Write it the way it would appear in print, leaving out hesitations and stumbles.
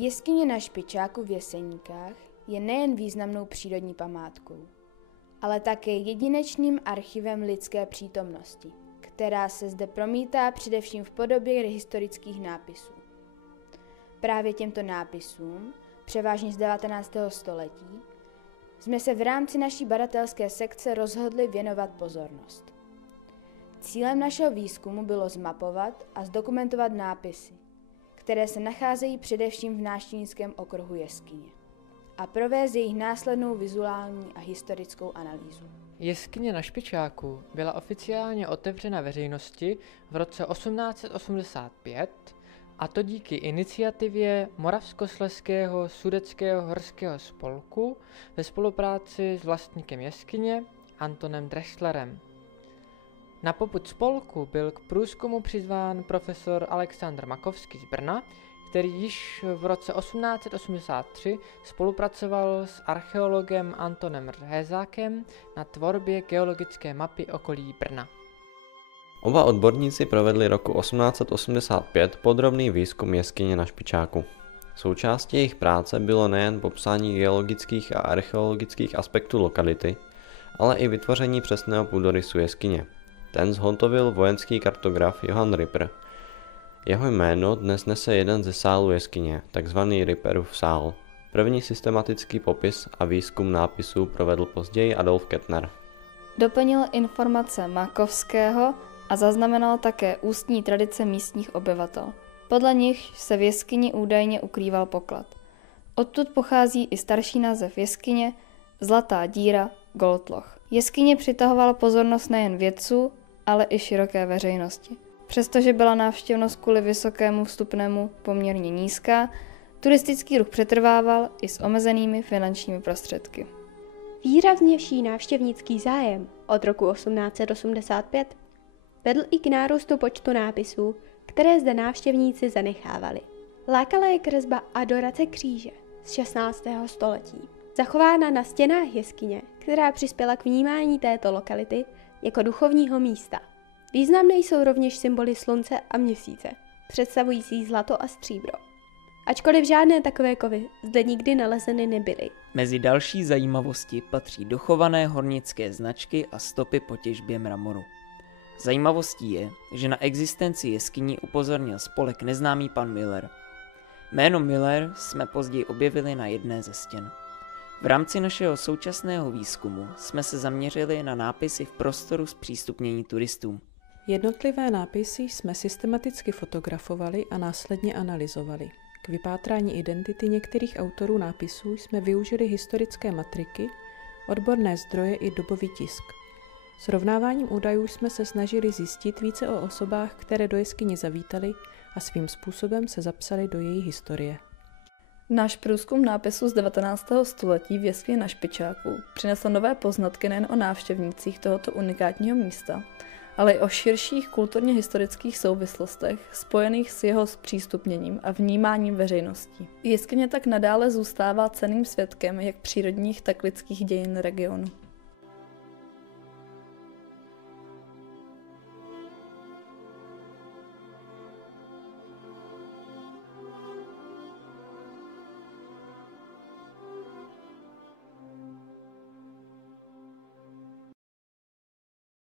Jeskyně na Špičáku v Jeseníkách je nejen významnou přírodní památkou, ale také jedinečným archivem lidské přítomnosti, která se zde promítá především v podobě historických nápisů. Právě těmto nápisům, převážně z 19. století, jsme se v rámci naší badatelské sekce rozhodli věnovat pozornost. Cílem našeho výzkumu bylo zmapovat a zdokumentovat nápisy, které se nacházejí především v návštěvnickém okruhu jeskyně, a provést jejich následnou vizuální a historickou analýzu. Jeskyně na Špičáku byla oficiálně otevřena veřejnosti v roce 1885, a to díky iniciativě Moravskoslezského sudetského horského spolku ve spolupráci s vlastníkem jeskyně Antonem Drechslerem. Na popud spolku byl k průzkumu přizván profesor Alexandr Makovský z Brna, který již v roce 1883 spolupracoval s archeologem Antonem Rhézákem na tvorbě geologické mapy okolí Brna. Oba odborníci provedli roku 1885 podrobný výzkum jeskyně na Špičáku. Součástí jejich práce bylo nejen popsání geologických a archeologických aspektů lokality, ale i vytvoření přesného půdorysu jeskyně. Ten zhotovil vojenský kartograf Johann Ripper. Jeho jméno dnes nese jeden ze sálů jeskyně, takzvaný Ripperův sál. První systematický popis a výzkum nápisů provedl později Adolf Kettner. Doplnil informace Makovského a zaznamenal také ústní tradice místních obyvatel. Podle nich se v jeskyni údajně ukrýval poklad. Odtud pochází i starší název jeskyně Zlatá díra Goldloch. Jeskyně přitahovala pozornost nejen vědců, ale i široké veřejnosti. Přestože byla návštěvnost kvůli vysokému vstupnému poměrně nízká, turistický ruch přetrvával i s omezenými finančními prostředky. Výraznější návštěvnický zájem od roku 1885 vedl i k nárůstu počtu nápisů, které zde návštěvníci zanechávali. Lákala je kresba Adorace kříže z 16. století, zachována na stěnách jeskyně, která přispěla k vnímání této lokality jako duchovního místa. Významné jsou rovněž symboly slunce a měsíce, představující zlato a stříbro. Ačkoliv žádné takové kovy zde nikdy nalezeny nebyly. Mezi další zajímavosti patří dochované hornické značky a stopy po těžbě mramoru. Zajímavostí je, že na existenci jeskyní upozornil spolek neznámý pan Miller. Jméno Miller jsme později objevili na jedné ze stěn. V rámci našeho současného výzkumu jsme se zaměřili na nápisy v prostoru zpřístupnění turistům. Jednotlivé nápisy jsme systematicky fotografovali a následně analyzovali. K vypátrání identity některých autorů nápisů jsme využili historické matriky, odborné zdroje i dobový tisk. Srovnáváním údajů jsme se snažili zjistit více o osobách, které do jeskyně zavítali a svým způsobem se zapsali do její historie. Náš průzkum nápisů z 19. století v jeskyni na Špičáku přinesl nové poznatky nejen o návštěvnících tohoto unikátního místa, ale i o širších kulturně-historických souvislostech spojených s jeho zpřístupněním a vnímáním veřejností. Jeskyně tak nadále zůstává cenným svědkem jak přírodních, tak lidských dějin regionu.